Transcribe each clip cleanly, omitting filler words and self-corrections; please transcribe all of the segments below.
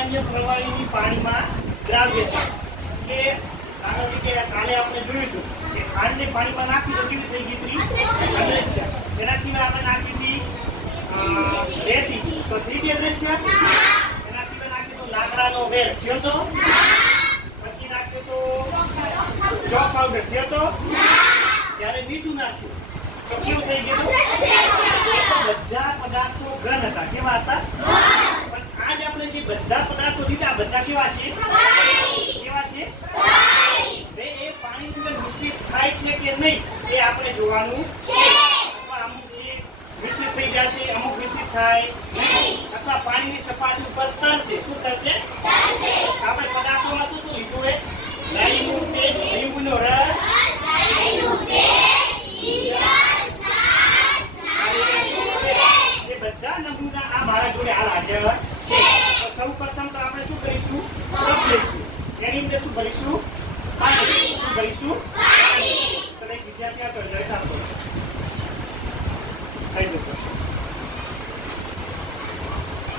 સામાન્ય પ્રવાહીની પાણીમાં દ્રાવ્યતા કે આગળ કે કાલે આપણે જોયું હતું કે ખાંડને પાણીમાં નાખી તો કેવી થઈ ગઈ હતી અદ્રશ્ય. એના સિવાય આપણે નાખી હતી રેતી તો થઈ ગઈ અદ્રશ્ય. એના સિવાય નાખી તો લાકડાનો વેર થયો તો. પછી નાખ્યો તો ચોક પાવડર થયો તો. જ્યારે મીઠું નાખ્યું તો કેવું થઈ ગયું બધા પદાર્થો ઘન હતા. કેવા હતા? પણ આજ આપણે જે બધા પદાર્થો લીધા બધા કેવા છે? કેવા છે? હવે એ પાણીની અંદર મિશ્રિત થાય છે કે નહીં એ આપણે જોવાનું છે. અથવા અમુક જે મિશ્રિત થઈ જશે અમુક મિશ્રિત થાય અથવા પાણીની સપાટી ઉપર તરશે. શું તરશે? આપણે પદાર્થોમાં શું શું લીધું છે? રાઈનું તેલ, લીંબુનો રસ, જે બધા નમૂના આ મારા જોડે હાલ હાજર છે. સૌપ્રથમ તો આપણે શું કરીશું? કપ લઈશું. એની અંદર શું ભરીશું? પાણી. શું ભરીશું? પાણી. તો એક વિદ્યાર્થી આ કરી દર્શાવ કરો. સાઈડ ઉપર.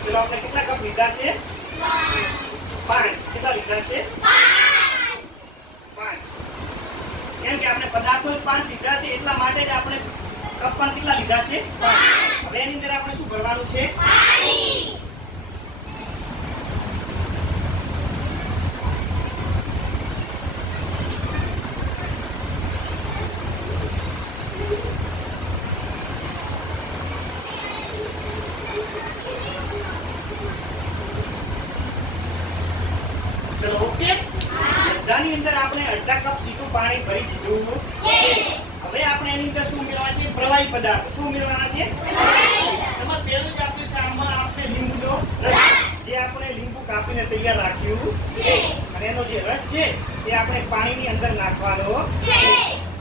ચલો આપણે કેટલા કપ લીધા છે? 5. કેટલા લીધા છે? 5. કેમ કે આપણે પદાર્થો 5 લીધા છે એટલા માટે જ આપણે કપ પણ કેટલા લીધા છે? 5. હવે એની અંદર આપણે શું ભરવાનું છે? પાણી. ચલો ઓકે. બધાની અંદર આપણે અડધા કપ સીધું પાણી ભરી દીધું છે. હવે આપણે એની અંદર શું મેળવવા છે? પ્રવાહી પદાર્થ. શું મેળવવાના છે? એમાં પહેલું જ આપ્યું છે આમાં આપણે લીંબુનો રસ, જે આપણે લીંબુ કાપીને તૈયાર રાખ્યું છે. અને એનો જે રસ છે એ આપણે પાણીની અંદર નાખવાનો છે.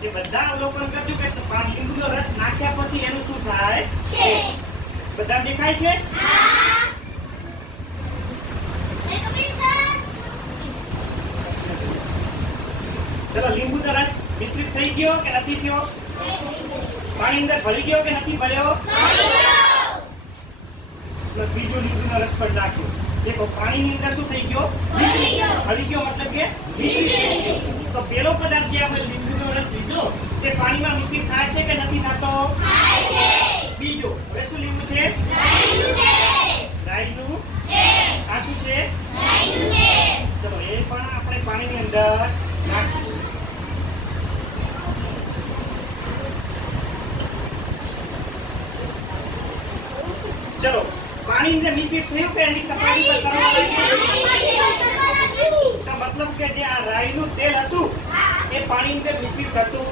જે બધા અવલોકન કરજો કે લીંબુનો રસ નાખ્યા પછી એનું શું થાય છે? બધા દેખાય છે? ચલો લીંબુનો રસ મિશ્રિત થઈ ગયો કે નથી થયો? પાણી અંદર ભળી ગયો કે નથી ભળ્યો? બીજો લીંબુનો રસ પણ નાખ્યો. દેખો પાણીની અંદર શું થઈ ગયો? ભળી ગયો મતલબ કે મિશ્રિત થઈ ગયો. તો પેલો પદાર્થ જે આપણે લીંબુનો રસ લીધો તે પાણીમાં મિશ્રિત થાય છે કે નથી થતો? બીજો હવે શું લીંબુ છે? રાઈનું. આ શું છે? ચલો એ પણ આપણે પાણીની અંદર નાખીશું. ચલો પાણી અંદર મિશ્રિત થયું કે એની સપાટી પર કરવા લાગ્યું? તો મતલબ કે જે આ રાઈનું તેલ હતું એ પાણી અંદર મિશ્રિત થતું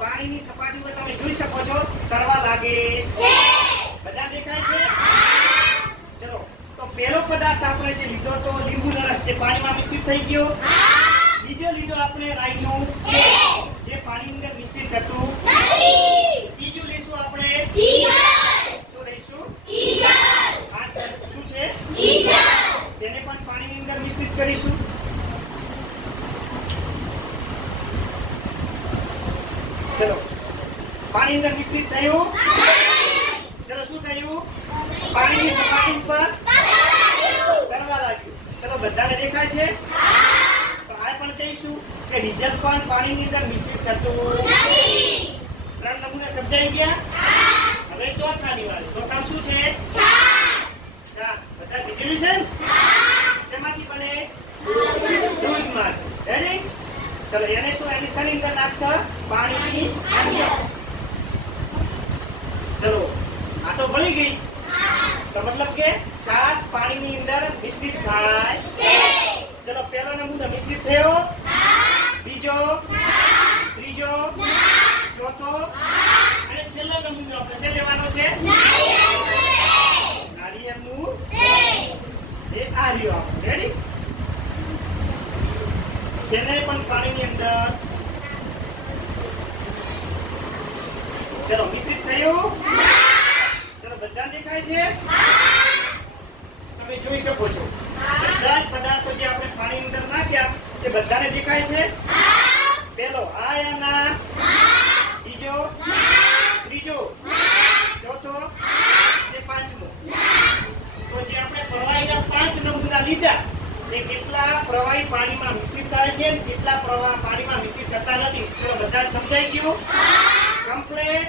પાણીની સપાટી પર તમે જોઈ શકો છો તરવા લાગે છે. બધા દેખાય છે? ચલો તો પહેલો પદાર્થ આપણે જે લીધો તો લીંબુનો રસ તે પાણીમાં મિશ્રિત થઈ ગયો. બીજો લીધો આપણે રાઈનું તેલ જે પાણી અંદર મિશ્રિત થતું ત્રીજું લઈશું આપણે તેને પણ પાણીની અંદર મિશ્રિત કરીશું. ચલો પાણી અંદર મિશ્રિત થયું. ચલો શું થયું? પાણીની સપાટી ઉપર તરવા લાગ્યું. ચલો બધાને દેખાય છે? તો આ પણ કહીશું કે ડીઝલ પણ પાણીની અંદર મિશ્રિત થતું નથી. 3 નમૂના સમજાઈ ગયા? હવે ચોથાની વાત. ચોથામાં શું છે? છાશ. બધા દીધેલી છે? શેમાંથી બને? દૂધમાંથી. રેડી? ચલો એને શું એની શેની અંદર નાખશે? પાણીની અંદર. ચલો આ તો ભળી ગઈ. તો મતલબ કે છાશ પાણીની અંદર મિશ્રિત થાય છે. ચલો પહેલો નમૂનો મિશ્રિત થયો. બીજો, ત્રીજો, ચોથો અને છેલ્લો નમૂનો આપણે શું લેવાનો છે? નારિયેળનું તેલ. એ આ રહ્યો આપણે. રેડી? તેને પણ પાણીની અંદર ચલો મિશ્રિત થયું. ચલો બધા દેખાય છે? તમે જોઈ શકો છો બધા જ પદાર્થો જે આપણે પાણીની અંદર નાખ્યા તે બધાને દેખાય છે? પહેલો આયના, બીજો, ત્રીજો, ચોથો અને પાંચમો. તો જે આપણે પ્રવાહીના 5 પ્રવાહી પાણીમાં મિશ્રિત થાય છે અને કેટલા પ્રવાહ પાણીમાં મિશ્રિત થતા નથી. ચલો બધા સમજાઈ ગયું? કમ્પ્લીટ.